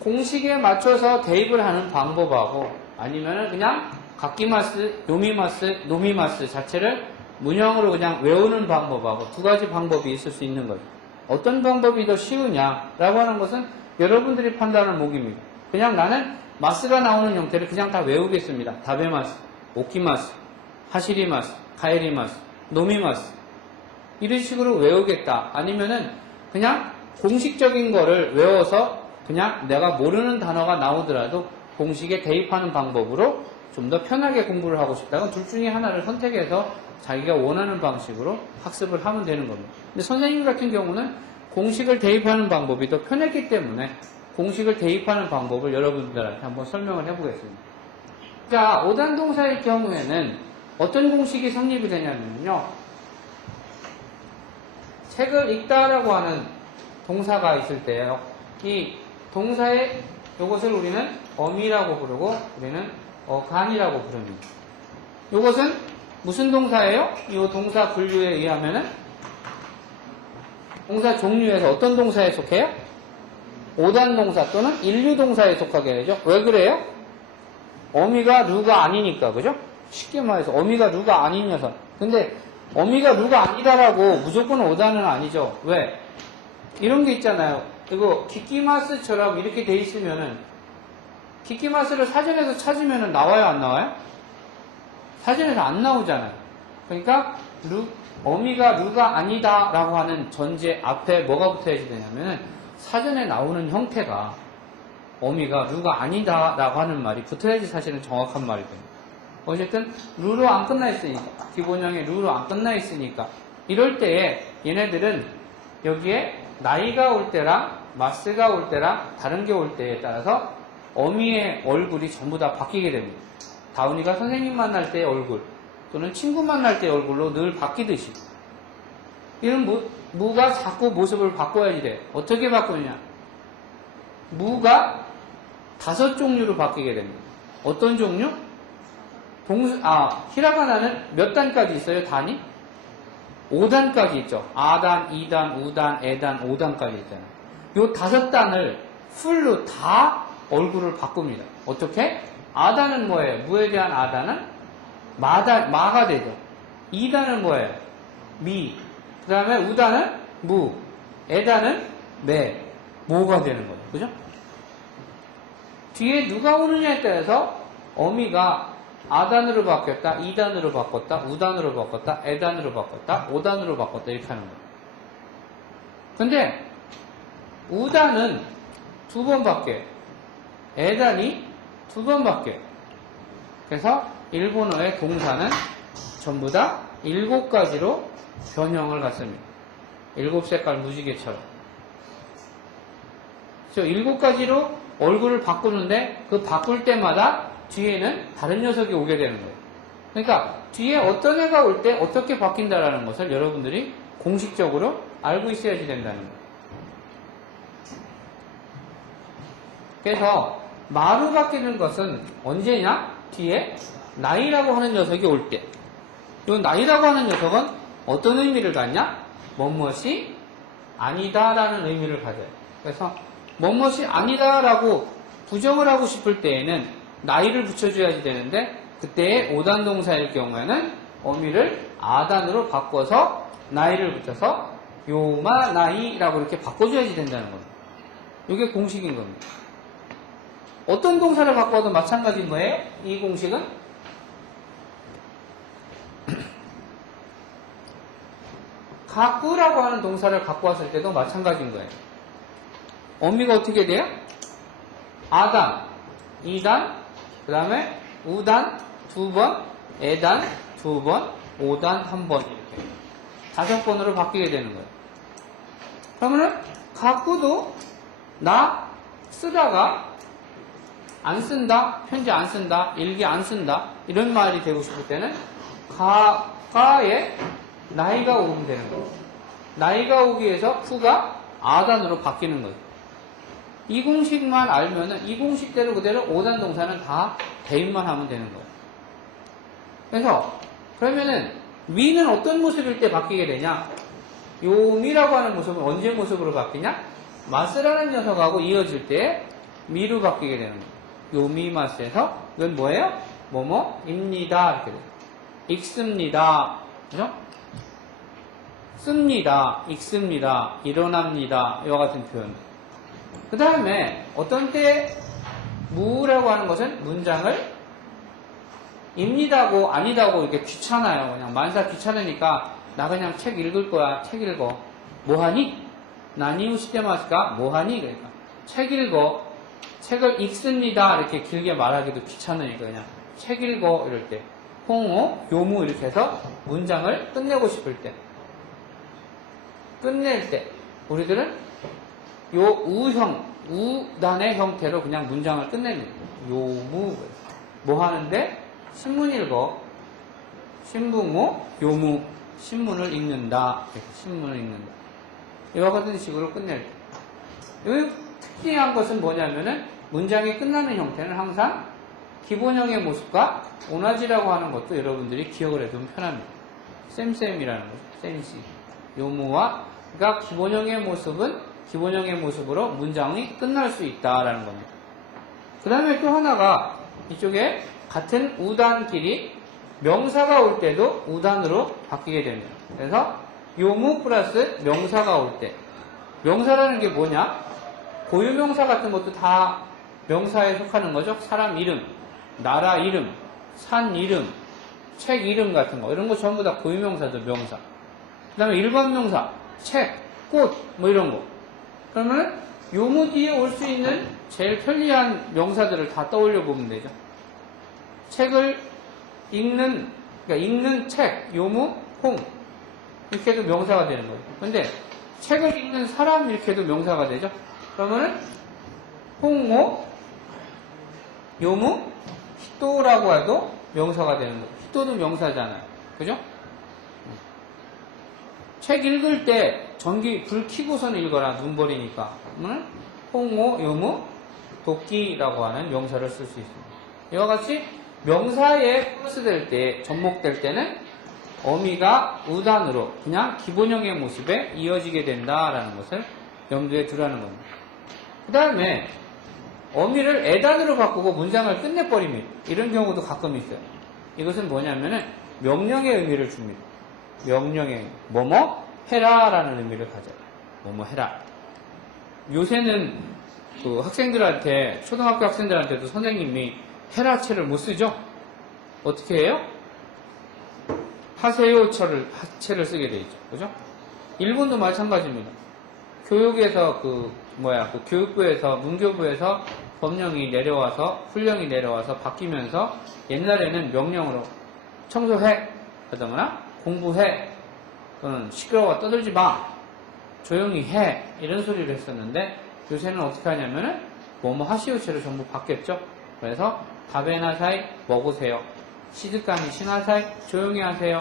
공식에 맞춰서 대입을 하는 방법하고 아니면은 그냥 가키마스, 요미마스, 노미마스 자체를 문형으로 그냥 외우는 방법하고 두 가지 방법이 있을 수 있는 거죠. 어떤 방법이 더 쉬우냐라고 하는 것은 여러분들이 판단할 몫입니다. 그냥 나는 마스가 나오는 형태를 그냥 다 외우겠습니다. 다베마스, 오키마스, 하시리마스, 카에리마스, 노미마스 이런 식으로 외우겠다. 아니면은 그냥 공식적인 거를 외워서 그냥 내가 모르는 단어가 나오더라도 공식에 대입하는 방법으로 좀 더 편하게 공부를 하고 싶다면 둘 중에 하나를 선택해서 자기가 원하는 방식으로 학습을 하면 되는 겁니다. 근데 선생님 같은 경우는 공식을 대입하는 방법이 더 편했기 때문에 공식을 대입하는 방법을 여러분들한테 한번 설명을 해보겠습니다. 자, 5단 동사의 경우에는 어떤 공식이 성립이 되냐면요. 책을 읽다라고 하는 동사가 있을 때요. 이 동사의 이것을 우리는 어미라고 부르고 우리는 어간이라고 부릅니다. 이것은 무슨 동사예요? 이 동사 분류에 의하면은 동사 종류에서 어떤 동사에 속해요? 5단 동사 또는 인류 동사에 속하게 되죠. 왜 그래요? 어미가 루가 아니니까, 그죠? 쉽게 말해서 어미가 루가 아닌 녀석. 근데 어미가 루가 아니다라고 무조건 5단은 아니죠. 왜? 이런 게 있잖아요. 이거 키키마스처럼 이렇게 돼 있으면은 키키마스를 사전에서 찾으면은 나와요, 안 나와요? 사전에서 안 나오잖아요. 그러니까 어미가 루가 아니다라고 하는 전제 앞에 뭐가 붙어야지 되냐면은 사전에 나오는 형태가 어미가 루가 아니다라고 하는 말이 붙어야지 사실은 정확한 말이 됩니다. 어쨌든 루로 안 끝나 있으니까 기본형의 루로 안 끝나 있으니까 이럴 때에 얘네들은 여기에 나이가 올 때랑 마스가 올 때랑 다른 게 올 때에 따라서 어미의 얼굴이 전부 다 바뀌게 됩니다. 다운이가 선생님 만날 때의 얼굴 또는 친구 만날 때의 얼굴로 늘 바뀌듯이 이런 무가 자꾸 모습을 바꿔야지 돼. 어떻게 바꾸느냐? 무가 5종류로 바뀌게 됩니다. 어떤 종류? 히라가나는 몇 단까지 있어요? 단이? 5단까지 있죠. 아단, 2단, 우단, 애단, 5단까지 있잖아요. 요 5단을 풀로 다 얼굴을 바꿉니다. 어떻게? 아단은 뭐예요? 무에 대한 아단은 마가 되죠. 2단은 뭐예요? 미. 그 다음에 우단은 무. 애단은 매. 모가 되는 거죠. 그죠? 뒤에 누가 오느냐에 따라서 어미가 아단으로 바뀌었다, 2단으로 바꿨다, 우단으로 바꿨다, 애단으로 바꿨다, 5단으로 바꿨다 이렇게 하는 거예요. 근데 우단은 2번 바뀌어요. 애단이 2번 바뀌어요. 그래서 일본어의 동사는 전부 다 7가지로 변형을 갖습니다. 7색깔 무지개처럼. 그래서 7가지로 얼굴을 바꾸는데 그 바꿀 때마다 뒤에는 다른 녀석이 오게 되는 거예요. 그러니까 뒤에 어떤 애가 올 때 어떻게 바뀐다라는 것을 여러분들이 공식적으로 알고 있어야지 된다는 거예요. 그래서 마루 바뀌는 것은 언제냐? 뒤에 나이라고 하는 녀석이 올 때. 이 나이라고 하는 녀석은 어떤 의미를 갖냐? 뭐뭇이 아니다라는 의미를 가져요. 그래서 뭐뭇이 아니다라고 부정을 하고 싶을 때에는 나이를 붙여줘야지 되는데 그때의 오단동사일 경우에는 어미를 아단으로 바꿔서 나이를 붙여서 요마 나이라고 이렇게 바꿔줘야지 된다는 겁니다. 이게 공식인 겁니다. 어떤 동사를 바꿔도 마찬가지인 거예요. 이 공식은 가꾸라고 하는 동사를 갖고 왔을 때도 마찬가지인 거예요. 어미가 어떻게 돼요? 아단, 이단, 그 다음에 우단 2번, 에단 2번, 오단 1번 이렇게 5번으로 바뀌게 되는 거예요. 그러면은 가꾸도 나 쓰다가 안 쓴다, 편지 안 쓴다, 일기 안 쓴다 이런 말이 되고 싶을 때는 가에 나이가 오면 되는 거예요. 나이가 오기 위해서 푸가 아단으로 바뀌는 거예요. 이 공식만 알면은 이 공식대로 그대로 오단 동사는 다 대입만 하면 되는 거예요. 그래서 그러면은 미는 어떤 모습일 때 바뀌게 되냐? 요미라고 하는 모습은 언제 모습으로 바뀌냐? 마스라는 녀석하고 이어질 때 미로 바뀌게 되는 거예요. 요미마스에서 이건 뭐예요? 뭐뭐입니다 이렇게 돼요. 읽습니다, 그죠? 씁니다, 읽습니다, 일어납니다 이와 같은 표현. 그 다음에 어떤 때 무라고 하는 것은 문장을 입니다고 아니다고 이렇게 귀찮아요. 그냥 만사 귀찮으니까 나 그냥 책 읽을 거야. 책 읽어. 뭐하니? 나니우 시테마스가 뭐하니? 그러니까 책 읽어. 책을 읽습니다. 이렇게 길게 말하기도 귀찮으니까 그냥 책 읽어 이럴 때 홍어, 요무 이렇게 해서 문장을 끝내고 싶을 때 끝낼 때 우리들은 요 우형, 우단의 형태로 그냥 문장을 끝냅니다. 요무 뭐 하는데? 신문 읽어. 신부모, 요무 신문을 읽는다. 이렇게 신문을 읽는다. 이와 같은 식으로 끝낼 때. 이 특이한 것은 뭐냐면은 문장이 끝나는 형태는 항상 기본형의 모습과 오나지라고 하는 것도 여러분들이 기억을 해두면 편합니다. 쌤쌤이라는 거죠. 쌤씨. 요무와 그러니까 기본형의 모습은 기본형의 모습으로 문장이 끝날 수 있다라는 겁니다. 그 다음에 또 하나가 이쪽에 같은 우단끼리 명사가 올 때도 우단으로 바뀌게 됩니다. 그래서 요무 플러스 명사가 올 때 명사라는 게 뭐냐? 고유명사 같은 것도 다 명사에 속하는 거죠. 사람 이름, 나라 이름, 산 이름, 책 이름 같은 거 이런 거 전부 다 고유명사죠. 명사. 그 다음에 일반명사, 책, 꽃 뭐 이런 거. 그러면 요무 뒤에 올 수 있는 제일 편리한 명사들을 다 떠올려 보면 되죠. 책을 읽는, 그러니까 읽는 책, 요무, 홍 이렇게 해도 명사가 되는 거예요. 근데 책을 읽는 사람 이렇게 해도 명사가 되죠. 그러면은 홍오, 요무, 히토라고 해도 명사가 되는 거예요. 히토도 명사잖아요. 그죠? 책 읽을 때 전기 불 켜고선 읽어라. 눈 버리니까. 그러면 홍오, 요무, 도끼라고 하는 명사를 쓸 수 있습니다. 이와 같이 명사에 플러스될 때, 접목될 때는 어미가 우단으로 그냥 기본형의 모습에 이어지게 된다라는 것을 염두에 두라는 겁니다. 그 다음에 어미를 에단으로 바꾸고 문장을 끝내버립니다. 이런 경우도 가끔 있어요. 이것은 뭐냐면은 명령의 의미를 줍니다. 명령의 의미. 뭐뭐 해라라는 의미를 가져요. 뭐뭐 해라. 요새는 그 학생들한테, 초등학교 학생들한테도 선생님이 해라체를 못 쓰죠? 어떻게 해요? 하세요체를 쓰게 돼 있죠. 그죠? 일본도 마찬가지입니다. 교육에서 교육부에서, 문교부에서 법령이 내려와서, 훈령이 내려와서 바뀌면서 옛날에는 명령으로 청소해, 하다거나 공부해 또는 시끄러워 떠들지 마 조용히 해 이런 소리를 했었는데 요새는 어떻게 하냐면은 뭐뭐 하시오체로 전부 바뀌었죠. 그래서 다베나사이 먹으세요. 시즈카니 시나사이 조용히 하세요.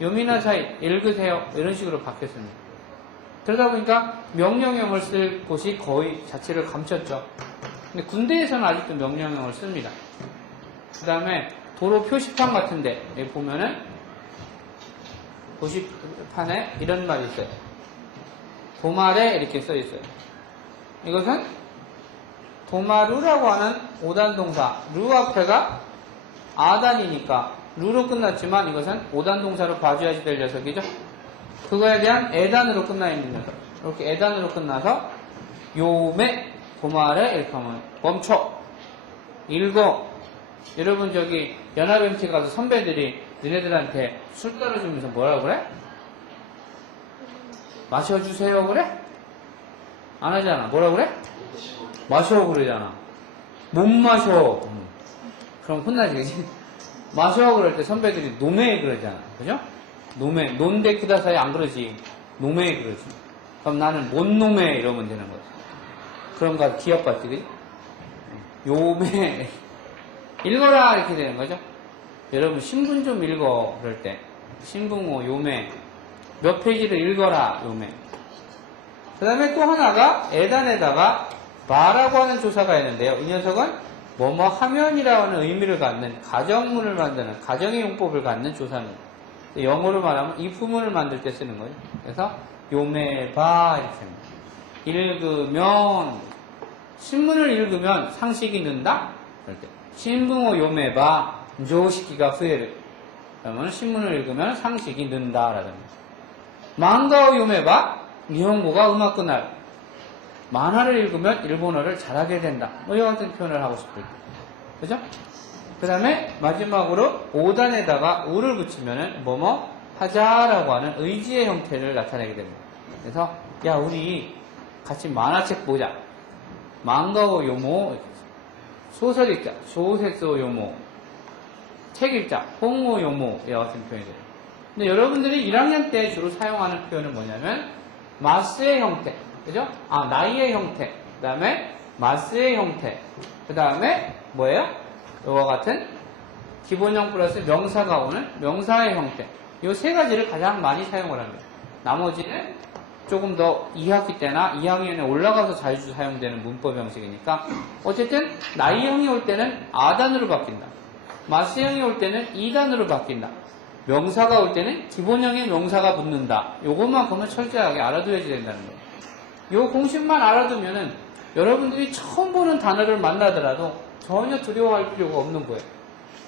요미나사이 읽으세요. 이런 식으로 바뀌었습니다. 그러다 보니까 명령형을 쓸 곳이 거의 자체를 감췄죠. 근데 군대에서는 아직도 명령형을 씁니다. 그 다음에 도로 표시판 같은데 여기 보면은 표시판에 이런 말이 있어요. 도말에 이렇게 써 있어요. 이것은 도마루라고 하는 오단동사 루 앞에가 아단이니까 루로 끝났지만 이것은 오단동사로 봐줘야지 될 녀석이죠. 그거에 대한 에단으로 끝나 있는 녀석. 이렇게 에단으로 끝나서 요메 도말에 이렇게 하면 멈춰 읽어. 여러분 저기 연합MT 가서 선배들이 너네들한테 술 따라주면서 뭐라고 그래? 마셔주세요 그래? 안 하잖아. 뭐라고 그래? 마셔 그러잖아. 못 마셔. 그럼 혼나지 그치? 마셔 그럴 때 선배들이 노메 그러잖아. 그죠? 노메. 논데 쿠다사이 안 그러지. 노메 그러지. 그럼 나는 못 노메 이러면 되는 거지. 그런 거 기억 같지 그치? 요메 읽어라 이렇게 되는 거죠. 여러분 신분 좀 읽어 그럴 때 신붕어 요메 몇 페이지를 읽어라 요메. 그 다음에 또 하나가 에단에다가 바라고 하는 조사가 있는데요. 이 녀석은 뭐뭐 하면이라고 하는 의미를 갖는 가정문을 만드는 가정의 용법을 갖는 조사입니다. 영어로 말하면 if문을 만들 때 쓰는 거예요. 그래서 요메바 이렇게 합니다. 읽으면 신문을 읽으면 상식이 는다? 그럴 때 신붕어 요메바 조시키가 후에를 그러면 신문을 읽으면 상식이 는다라는 거예요. 망가오 요메바 일본어가 음악 끝날 만화를 읽으면 일본어를 잘하게 된다. 뭐 이와 같은 표현을 하고 싶을 때. 그죠? 그 다음에 마지막으로 5단에다가 우를 붙이면은 뭐뭐 하자라고 하는 의지의 형태를 나타내게 됩니다. 그래서 야 우리 같이 만화책 보자. 망가오 요모 소설 읽자. 조세소 요모 책 읽자. 홍오 요모 이와 같은 표현이 돼요. 근데 여러분들이 1학년 때 주로 사용하는 표현은 뭐냐면 마스의 형태, 그죠? 나이의 형태, 그 다음에 마스의 형태, 그 다음에 뭐예요? 이와 같은 기본형 플러스 명사가 오는 명사의 형태. 이 세 가지를 가장 많이 사용을 합니다. 나머지는 조금 더 2학기 때나 2학년에 올라가서 자주 사용되는 문법 형식이니까 어쨌든 나이형이 올 때는 아단으로 바뀐다. 마스형이 올 때는 2단으로 바뀐다. 명사가 올 때는 기본형의 명사가 붙는다. 요것만큼은 철저하게 알아둬야지 된다는 거예요. 요 공식만 알아두면은 여러분들이 처음 보는 단어를 만나더라도 전혀 두려워할 필요가 없는 거예요.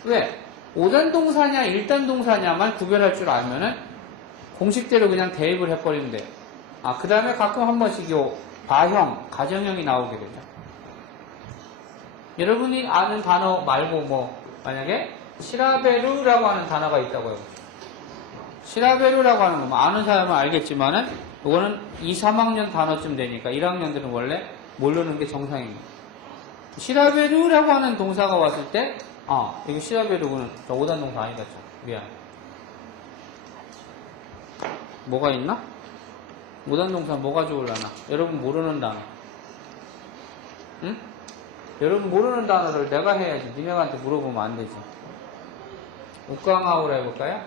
왜? 5단 동사냐 1단 동사냐만 구별할 줄 알면은 공식대로 그냥 대입을 해버리면 돼요. 그 다음에 가끔 한 번씩 요 바형, 가정형이 나오게 되죠. 여러분이 아는 단어 말고 뭐 만약에 시라베루라고 하는 단어가 있다고 해요. 시라베루라고 하는 거, 뭐 아는 사람은 알겠지만은, 이거는 2, 3학년 단어쯤 되니까 1학년들은 원래 모르는 게 정상입니다. 시라베루라고 하는 동사가 왔을 때, 이거 시라베루는 저 5단 동사 아니다. 미안. 뭐가 있나? 5단 동사 뭐가 좋으려나? 여러분 모르는 단어. 응? 여러분 모르는 단어를 내가 해야지. 니네한테 물어보면 안 되지. 우깡아우라 해볼까요?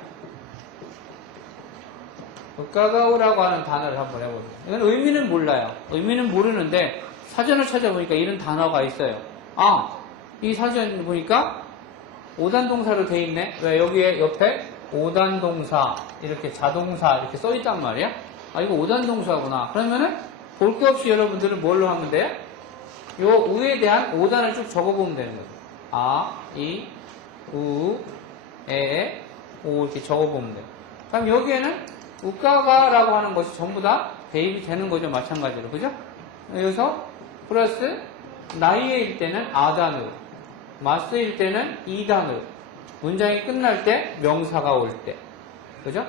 우까가우라고 하는 단어를 한번 해보세요. 이건 의미는 몰라요. 의미는 모르는데 사전을 찾아보니까 이런 단어가 있어요. 이 사전 보니까 5단 동사로 돼 있네. 왜 여기에 옆에 5단 동사 이렇게 자동사 이렇게 써 있단 말이야. 이거 5단 동사구나. 그러면은 볼 게 없이 여러분들은 뭘로 하면 돼요? 요 우에 대한 5단을 쭉 적어보면 되는 거죠. 이, 우, 에, 오 이렇게 적어보면 돼요. 그럼 여기에는 우까가라고 하는 것이 전부 다 대입이 되는 거죠. 마찬가지로. 그죠? 여기서 플러스 나이에일 때는 아단으로, 마스일 때는 이단으로, 문장이 끝날 때 명사가 올 때. 그죠?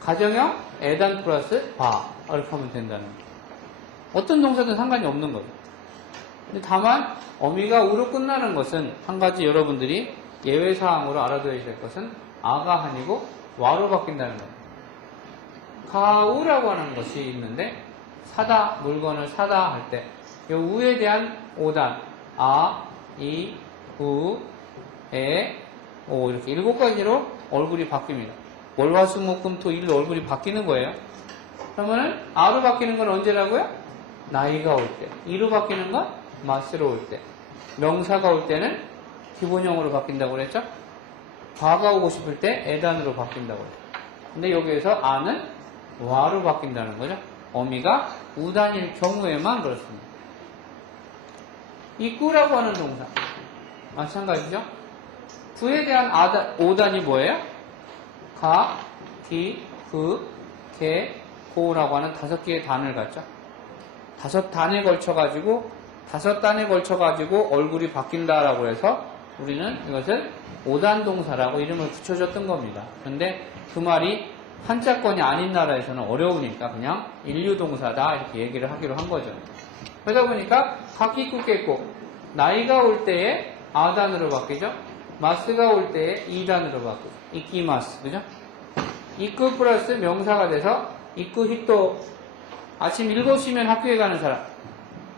가정형 에단 플러스 바 이렇게 하면 된다는 거죠. 어떤 동사든 상관이 없는 거죠. 근데 다만 어미가 우로 끝나는 것은 한 가지 여러분들이 예외사항으로 알아둬야 될 것은 아가 아니고 와로 바뀐다는 거예요. 가우라고 하는 것이 있는데 사다, 물건을 사다 할 때 이 우에 대한 5단 아, 이, 우, 에, 오 이렇게 7가지로 얼굴이 바뀝니다. 월화수목금토 일로 얼굴이 바뀌는 거예요. 그러면은 아로 바뀌는 건 언제라고요? 나이가 올 때. 이로 바뀌는 건 마스로 올 때. 명사가 올 때는 기본형으로 바뀐다고 그랬죠? 과가 오고 싶을 때 에단으로 바뀐다고 그랬죠. 근데 여기에서 아는 와로 바뀐다는 거죠. 어미가 우단일 경우에만 그렇습니다. 입구라고 하는 동사 마찬가지죠. 구에 대한 오단이 뭐예요? 가, 기, 그, 개, 고라고 하는 5개의 단을 갖죠. 5단에 걸쳐가지고 얼굴이 바뀐다라고 해서 우리는 이것을 5단 동사라고 이름을 붙여줬던 겁니다. 근데 그 말이 한자권이 아닌 나라에서는 어려우니까 그냥 인류동사다 이렇게 얘기를 하기로 한 거죠. 그러다 보니까 각기꾸겠고 나이가 올 때에 아단으로 바뀌죠. 마스가 올 때에 이단으로 바뀌죠. 이끼마스 그죠? 이끄 플러스 명사가 돼서 이끄 히토 아침 7시면 학교에 가는 사람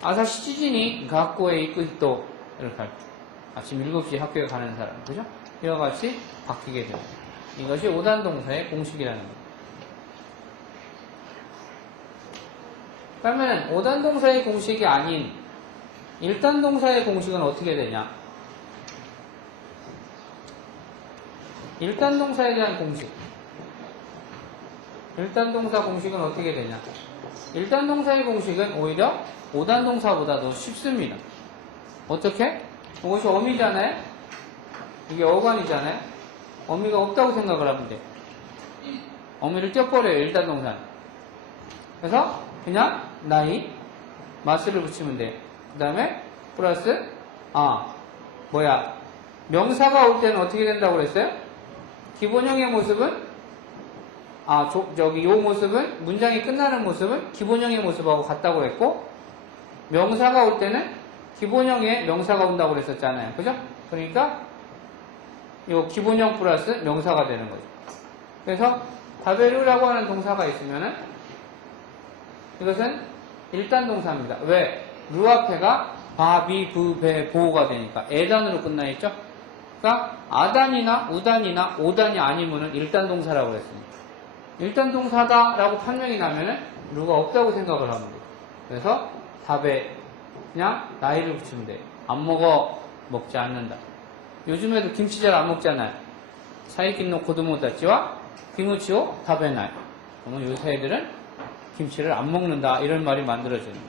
아사시 찌진이 학교에 이끄 히토 이렇게 할 때 아침 7시에 학교에 가는 사람 그죠? 이와 같이 바뀌게 됩니다. 이것이 5단 동사의 공식이라는 거예요. 그러면 5단 동사의 공식이 아닌 1단 동사의 공식은 어떻게 되냐? 1단 동사에 대한 공식. 1단 동사 공식은 어떻게 되냐? 1단 동사의 공식은 오히려 5단 동사보다 더 쉽습니다. 어떻게? 이것이 어미잖아요? 이게 어간이잖아요? 어미가 없다고 생각을 하면 돼요. 어미를 떼어버려요, 1단 동사는. 그래서 그냥 나이, 마스를 붙이면 돼요. 그 다음에 플러스 명사가 올 때는 어떻게 된다고 그랬어요? 기본형의 모습은 요 모습은 문장이 끝나는 모습은 기본형의 모습하고 같다고 그랬고 명사가 올 때는 기본형의 명사가 온다고 그랬었잖아요. 그죠? 그러니까 요 기본형 플러스 명사가 되는 거죠. 그래서 다베르라고 하는 동사가 있으면은 이것은 1단 동사입니다. 왜? 루 앞에가 바, 비, 부, 배, 보가 되니까 에단으로 끝나 있죠? 그러니까 아단이나 우단이나 오단이 아니면은 1단 동사라고 그랬습니다. 1단 동사다라고 판명이 나면은 루가 없다고 생각을 하면 돼요. 그래서 답에 그냥 나이를 붙이면 돼요. 안 먹어, 먹지 않는다. 요즘에도 김치 잘 안 먹잖아요. 사이킨노 고도모다치와 기무치오 다베나이. 그러면 요새 애들은 김치를 안 먹는다 이런 말이 만들어지는 거예요.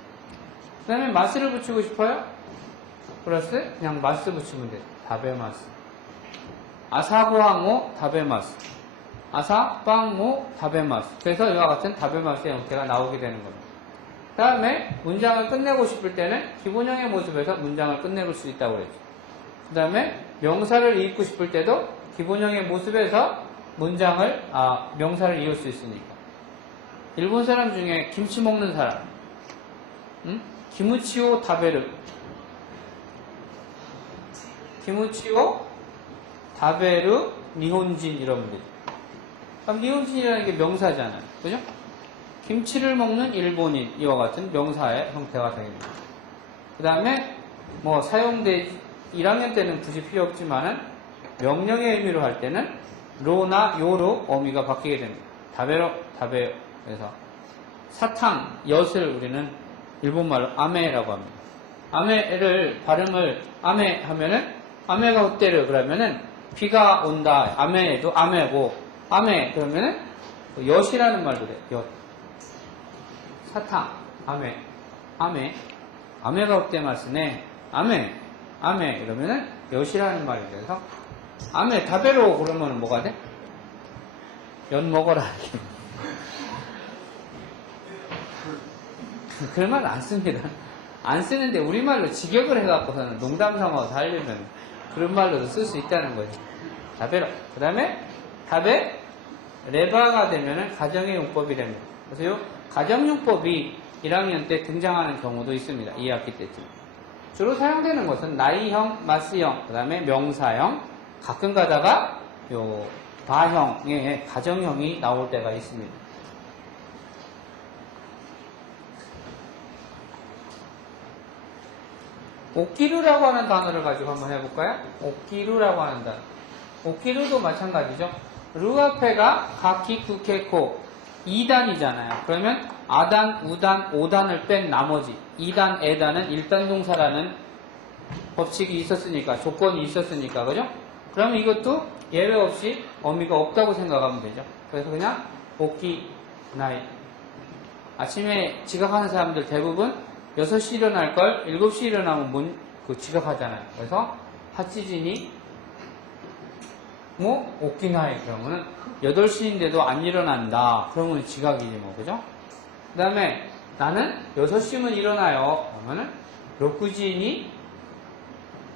그 다음에 마스를 붙이고 싶어요? 플러스 그냥 마스 붙이면 돼요. 다베마스. 아사고항오 다베마스. 아사빵오 다베마스. 그래서 이와 같은 다베마스의 형태가 나오게 되는 겁니다. 그 다음에 문장을 끝내고 싶을 때는 기본형의 모습에서 문장을 끝내볼 수 있다고 그랬죠. 그 다음에 명사를 읽고 싶을 때도 기본형의 모습에서 명사를 이을 수 있으니까. 일본 사람 중에 김치 먹는 사람, 기무치오 다베르, 기무치오 다베르 니혼진 이러면 되죠. 그럼 니혼진이라는 게 명사잖아요. 그죠? 김치를 먹는 일본인 이와 같은 명사의 형태가 되겠습니다. 그 다음에 사용돼 1학년 때는 굳이 필요 없지만은 명령의 의미로 할 때는 로나 요로 어미가 바뀌게 됩니다. 다베로 다베. 그래서 사탕 엿을 우리는 일본말로 아메라고 합니다. 아메를 발음을 아메 하면은 아메가 웃대르 그러면은 비가 온다. 아메도 아메고 아메 그러면은 엿이라는 말도 돼. 엿. 사탕 아메가 웃대마스네. 아메 이러면은 엿이라는 말이 돼서 아메 다베로 그러면 뭐가 돼? 엿 먹어라. 그런 말 안 씁니다. 안 쓰는데 우리말로 직역을 해갖고서는 농담 삼아서 하려면 그런 말로도 쓸 수 있다는 거죠. 다베로. 그 다음에 다베 레바가 되면은 가정의 용법이 됩니다. 그래서 요 가정용법이 1학년 때 등장하는 경우도 있습니다. 2학기 때쯤. 주로 사용되는 것은 나이형, 마스형, 그 다음에 명사형, 가끔 가다가 과형의 가정형이 나올 때가 있습니다. 옥기루라고 하는 단어를 가지고 한번 해볼까요? 옥기루라고 하는 단어. 옥기루도 마찬가지죠. 루 앞에가 가키, 쿠케코 2단이잖아요. 그러면 아단, 우단, 5단을 뺀 나머지 2단, 에단은 1단 동사라는 법칙이 있었으니까, 조건이 있었으니까, 그죠? 그러면 이것도 예외 없이 어미가 없다고 생각하면 되죠. 그래서 그냥 옥기, 나이. 아침에 지각하는 사람들 대부분 6시 일어날 걸 7시 일어나면 지각하잖아요. 그래서 하치진이 뭐 옥기나이 그러면은 8시인데도 안 일어난다. 그러면 지각이지 뭐, 그죠? 그 다음에 나는 6시면 일어나요. 그러면은 로쿠지니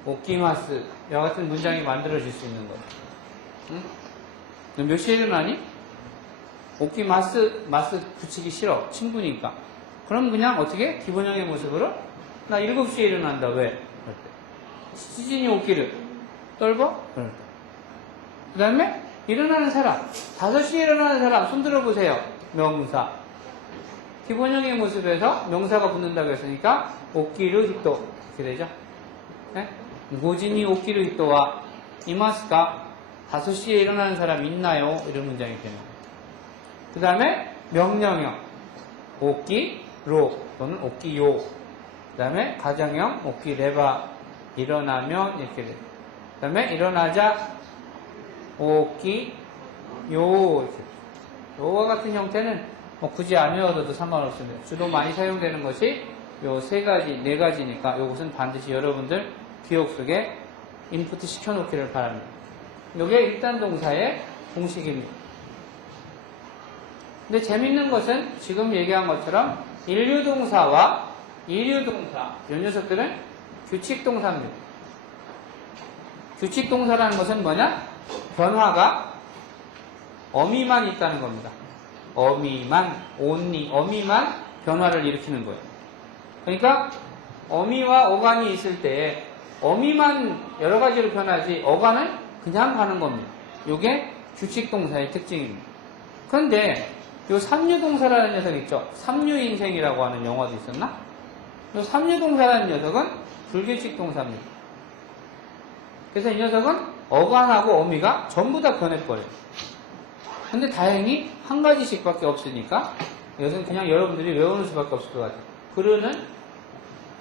옥기마스 이와 같은 문장이 만들어질 수 있는 거죠. 응? 너 몇 시에 일어나니? 옥기마스 붙이기 싫어. 친구니까. 그럼 그냥 어떻게? 기본형의 모습으로 나 7시에 일어난다. 왜? 그럴 때. 시진이 옥기를 떨버? 그럴 때. 그 다음에 일어나는 사람 5시에 일어나는 사람 손 들어보세요. 명사 기본형의 모습에서 명사가 붙는다고 했으니까 옥기르 히토 이렇게 되죠. 네? 고진이 옥기르 히토와 이마스까 5시에 일어나는 사람 있나요? 이런 문장이 되는 거예요. 그 다음에 명령형 옥기로 또는 옥기요. 그 다음에 가정형 옥기레바 일어나면 이렇게 돼요. 그 다음에 일어나자 옥기 요 요와 같은 형태는 뭐 굳이 안 외워도 상관없습니다. 주로 많이 사용되는 것이 요 세 가지, 네 가지니까 요것은 반드시 여러분들 기억 속에 인풋 시켜놓기를 바랍니다. 요게 일단 동사의 공식입니다. 근데 재밌는 것은 지금 얘기한 것처럼 일류동사와 이류동사 요 녀석들은 규칙동사입니다. 규칙동사라는 것은 뭐냐? 변화가 어미만 있다는 겁니다. 어미만, only, 어미만 변화를 일으키는 거예요. 그러니까 어미와 어간이 있을 때 어미만 여러 가지로 변하지 어간은 그냥 가는 겁니다. 이게 규칙동사의 특징입니다. 그런데 요 삼류동사라는 녀석 있죠? 삼류인생이라고 하는 영화도 있었나? 요 삼류동사라는 녀석은 불규칙동사입니다. 그래서 이 녀석은 어간하고 어미가 전부 다 변해버려요. 근데 다행히 한 가지씩밖에 없으니까 이것은 그냥 여러분들이 외우는 수밖에 없을 것 같아요. 그르는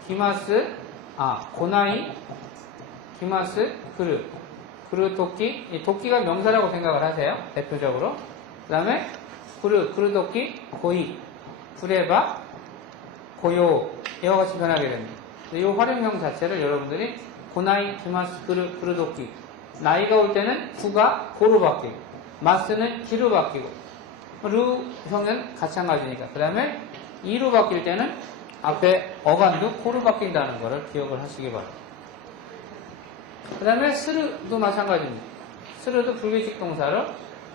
기마스, 고나이, 기마스, 그르 토끼. 이 토끼가 명사라고 생각을 하세요. 대표적으로. 그 다음에 그르 토끼, 고이, 구레바, 고요. 이와 같이 변하게 됩니다. 이 활용형 자체를 여러분들이 고나이, 기마스, 그르 토끼. 나이가 올 때는 구가 고로 바뀌고, 마스는 기로 바뀌고, 루 형은 마찬가지니까. 그 다음에 이로 바뀔 때는 앞에 어간도 코로 바뀐다는 것을 기억을 하시기 바랍니다. 그 다음에 스르도 마찬가지입니다. 스르도 불규칙 동사로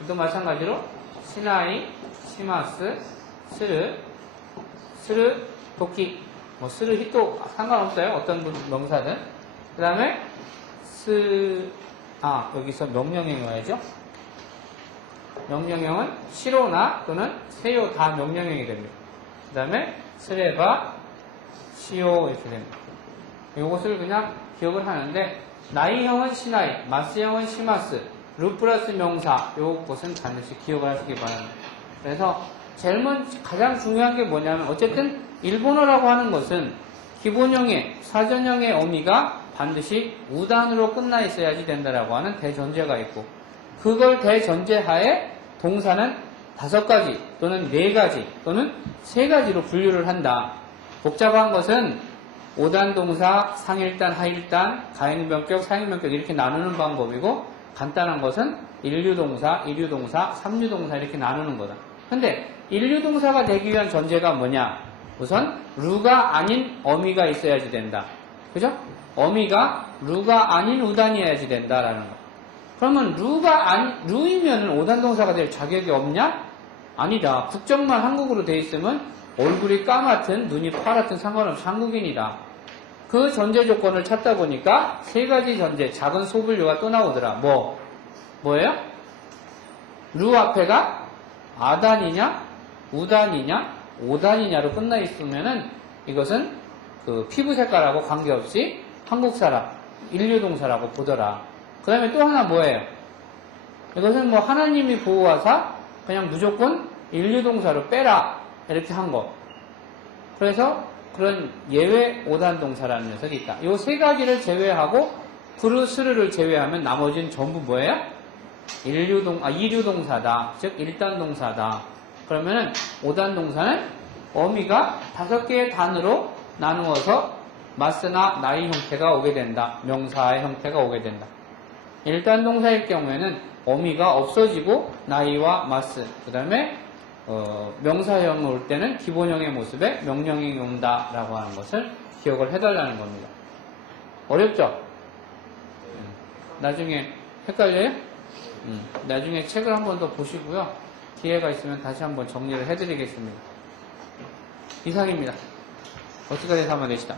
또 마찬가지로 시나이, 시마스, 스르, 도끼, 뭐 스르 히토 상관없어요. 어떤 명사든. 그 다음에 여기서 명령형이 와야죠. 명령형은 시로나 또는 세요 다 명령형이 됩니다. 그 다음에 스레바, 시오 이렇게 됩니다. 이것을 그냥 기억을 하는데 나이형은 시나이, 마스형은 시마스, 루 플러스 명사 요것은 반드시 기억을 하시기 바랍니다. 그래서 가장 중요한 게 뭐냐면 어쨌든 일본어라고 하는 것은 기본형의 사전형의 어미가 반드시 우단으로 끝나 있어야지 된다라고 하는 대전제가 있고 그걸 대전제하에 동사는 5가지 또는 4가지 또는 3가지로 분류를 한다. 복잡한 것은 5단 동사, 상일단, 하일단, 가행변격, 상행변격 이렇게 나누는 방법이고 간단한 것은 일류동사, 이류동사, 삼류동사 이렇게 나누는 거다. 근데 일류동사가 되기 위한 전제가 뭐냐? 우선 루가 아닌 어미가 있어야지 된다. 그죠? 어미가 루가 아닌 우단이어야지 된다라는 거. 그러면 루이면은 5단 동사가 될 자격이 없냐? 아니다. 국적만 한국으로 돼 있으면 얼굴이 까맣든 눈이 파랗든 상관없이 한국인이다. 그 전제 조건을 찾다 보니까 3가지 전제, 작은 소분류가 또 나오더라. 뭐예요? 루 앞에가 아단이냐, 우단이냐, 오단이냐로 끝나 있으면은 이것은 그 피부 색깔하고 관계없이 한국 사람, 인류 동사라고 보더라. 그 다음에 또 하나 뭐예요? 이것은 뭐 하나님이 보호하사 그냥 무조건 인류 동사로 빼라 이렇게 한 거. 그래서 그런 예외 오단 동사라는 녀석이 있다. 이 세 가지를 제외하고 브루스르를 제외하면 나머지는 전부 뭐예요? 이류 동사다. 즉 일단 동사다. 그러면은 오단 동사는 어미가 5개의 단으로 나누어서 마스나 나이 형태가 오게 된다. 명사의 형태가 오게 된다. 일단 동사일 경우에는 어미가 없어지고 나이와 마스, 그 다음에 명사형이 올 때는 기본형의 모습에 명령형이 온다라고 하는 것을 기억을 해달라는 겁니다. 어렵죠? 나중에 헷갈려요? 나중에 책을 한 번 더 보시고요. 기회가 있으면 다시 한번 정리를 해드리겠습니다. 이상입니다. 어떻게 해서 하면 되시다.